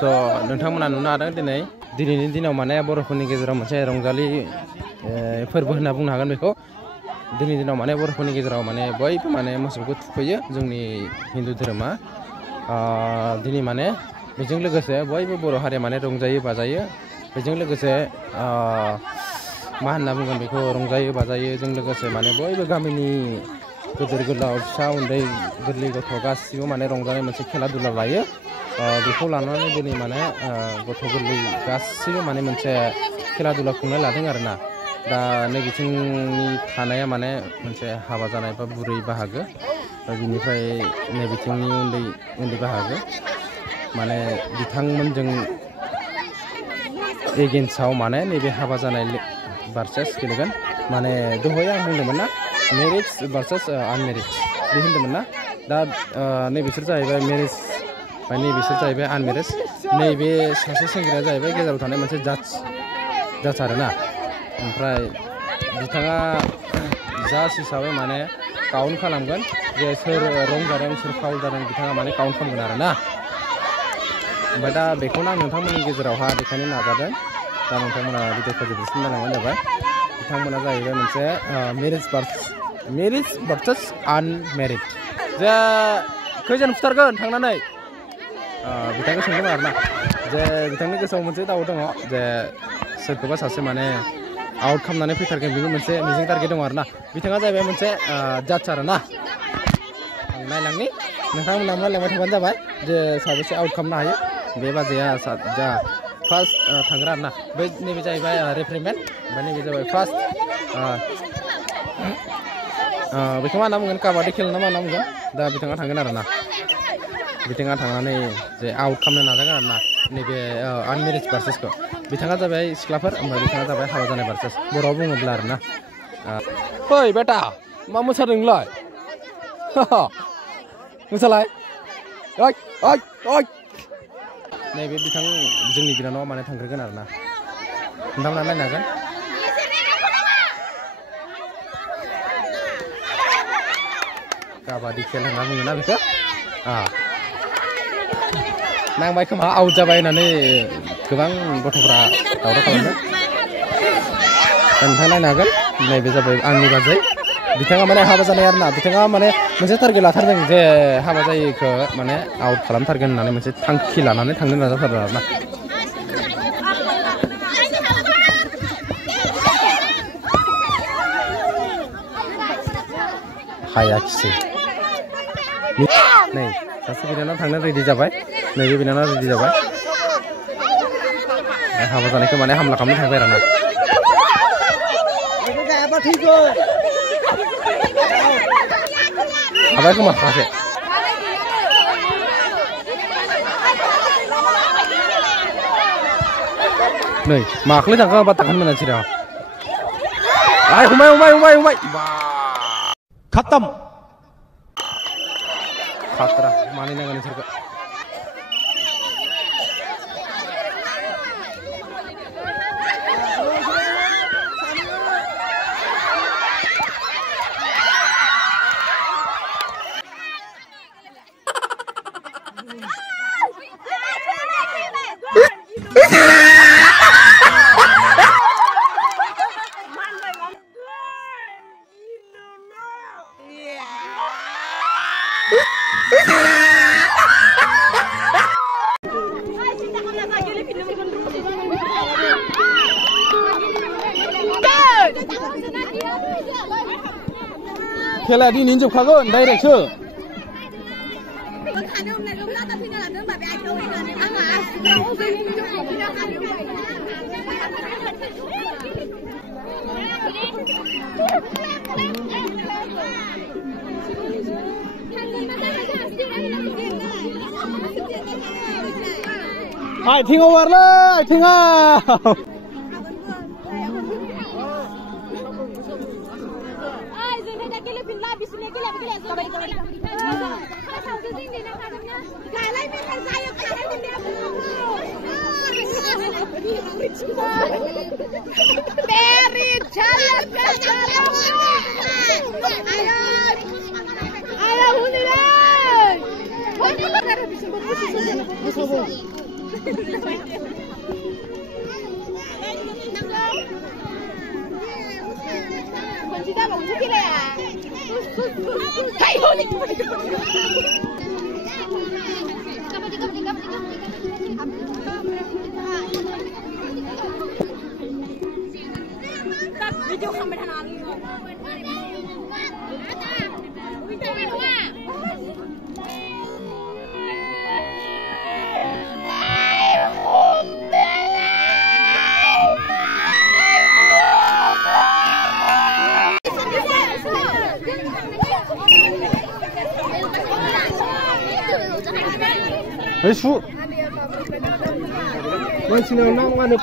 So नोंथांमोना नुनो हादों दिनैनि दिनाव माने बर'फोरनि गेजेराव मोनसे रंजालि फोरबो होनना बुंनो हागोन बेखौ दिनैनि दिनाव माने बर'फोरनि गेजेराव माने बयबो माने मोसौखौ थुखैयो जोंनि हिन्दु धोरोमा दिनै माने बेजों लोगोसे बयबो बर' हारिया माने रंजायो बाजायो बेजों लोगोसे मा होनना बुंगोन बेखौ रंजायो बाजायो जों लोगोसे माने बयबो गामिनि गिदिर गोलाव फिसा उन्दै गोरलै गथ' गासिबो माने रंजानाय मोनसे खेला दुला लायो बेखौ लानानै दिनै माने गथ' गोरलै गासिबो माने मोनसे खेला दुला खुंनाय लादों आरोना दा नैबिथिंनि थानाया माने मोनसे हाबा जानाय बा बुरै बाहागो बिनिफ्राय नैबिथिंनि उन्दै बाहागो माने बिथांमोनजों एगेन्स्टआव माने नैबे हाबा जानाय भार्सेस गेलेगोन माने दहाय आं बुंदोंमोन ना मेरिज भार्सेस आनमेरिज बे होनदोंमोन ना दा नैबिसोर जाहैबाय मेरिज ओमफ्राय नैबिसोर जाहैबाय आनमेरिज नैबे सासे सेंग्राया जाहैबाय गेजेराव थानाय मोनसे जाज आरोना ओमफ्राय बिथाङा जाज हिसाबै माने काउन्ट खालामगोन जे सोर रं जादों सोर फाउल जादों बिथाङा माने काउन्ट खालामगोन आरोना ओमफ्राय दा बेखौनो आं नोंथांमोननि गेजेरावहा देखायनो नाजादों दा नोंथांमोना भिडिअखौ जोबोरसिम नायलांबानो जाबाय बिथांमोना जाहैबाय मोनसे मेरिज भार्सेस आनमेरिड जे खैजोन फुथारगोन थांनानै बिथांखौ सोंदों आरोना जे बिथांनि गोसोआव मोनसे दाउ दङ जे सोरखौबा सासे माने आउट खालामनानै फैथारगोन बेनि मोनसे मिजिं टारगेट दङ आरोना बिथाङा जाहैबाय मोनसे जाज आरोना आं नायलांनि नोंथांमोना नायलांबाय थाबानो जाबाय जे साबेसे आउट खालामनो हायो बे बाजैया जा फार्स्ट थांग्रा आरोना बै नैबे जाहैबाय रेफ्रिमेन्ट ओमफ्राय नैबे जाबाय फार्स्ट बेखौ मा होनना बुंगोन काबादि खेल ना मा होनना बुंगोन दा बिथाङा थांगोन आरोना बिथाङा थांनानै जे आउट खालामनो नाजागोन आरोना नैबे आनमेरिज भार्सेसखौ बिथाङा जाबाय सिख्लाफोर ओमफ्राय बिथाङा जाबाय हाबा जानाय भार्सेस बर'आव बुङोब्ला आरोना ओइ बेटा मा मोसादों नोंलाय मोसालाय ओइ ओइ ओइ नैबे बिथां जोंनि बिनानावा माने थांग्रोगोन आरोना नोंथांमोना नायनो हागोन काबादि खेल होनना बुङोना बेखौ नांबाय खोमा आउट जाबाय होननानै गोबां गथ'फोरा दावराव खालामदों नोंथाङा नायनो हागोन नैबे जाबाय आंनि बाजै बिथाङा माने हाबा जानाय आरोना बिथाङा माने मोनसे टारगेट लाथारदों जे हाबा जायैखौ माने आउट खालामथारगोन होननानै मोनसे थांखि लानानै थांनो नाजाथारदों आरोना हायाखिसै नै सासे बिनानाव थांनो रेडि जाबाय नैबे बिनानाव रेडि जाबाय हाबा जानायखौ माने हामला खालामनो थांबाय आरोना हाबाय खोमा सासे नै माखौलाय थांखा बाथ्राखौनो मोनासै रा आय हमाय खतम खातरा मानिनांगोन इसोरखौ खेला दिनै जोबखागोन डाइरेक्टसो आथिङाव बारलै आथिङाव คนที่ได้ลงที่เลยอ่ะใครคนนี้วิดีโอคำไปทางนั้นเฮ้ยชูวันที่เรานั่งวันนี้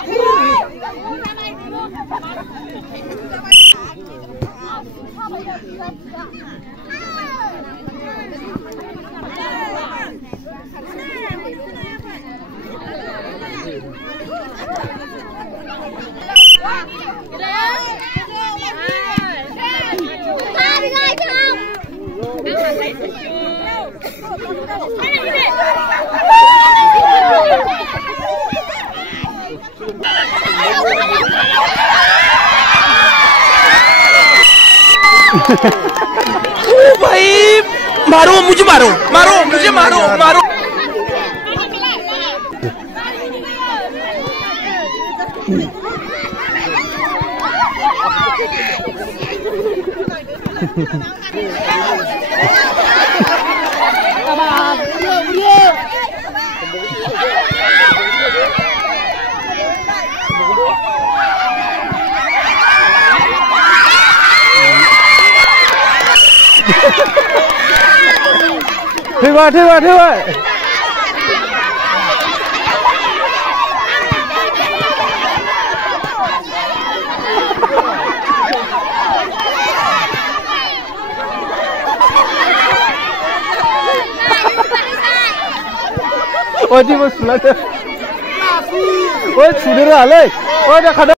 भाई मारो मुझे मारो मारो मुझे मारो मारो Thế vậy, thế vậy, thế vậy. Ôi, đi một lần. Ôi, chủ đề là lên. Ôi, đã khá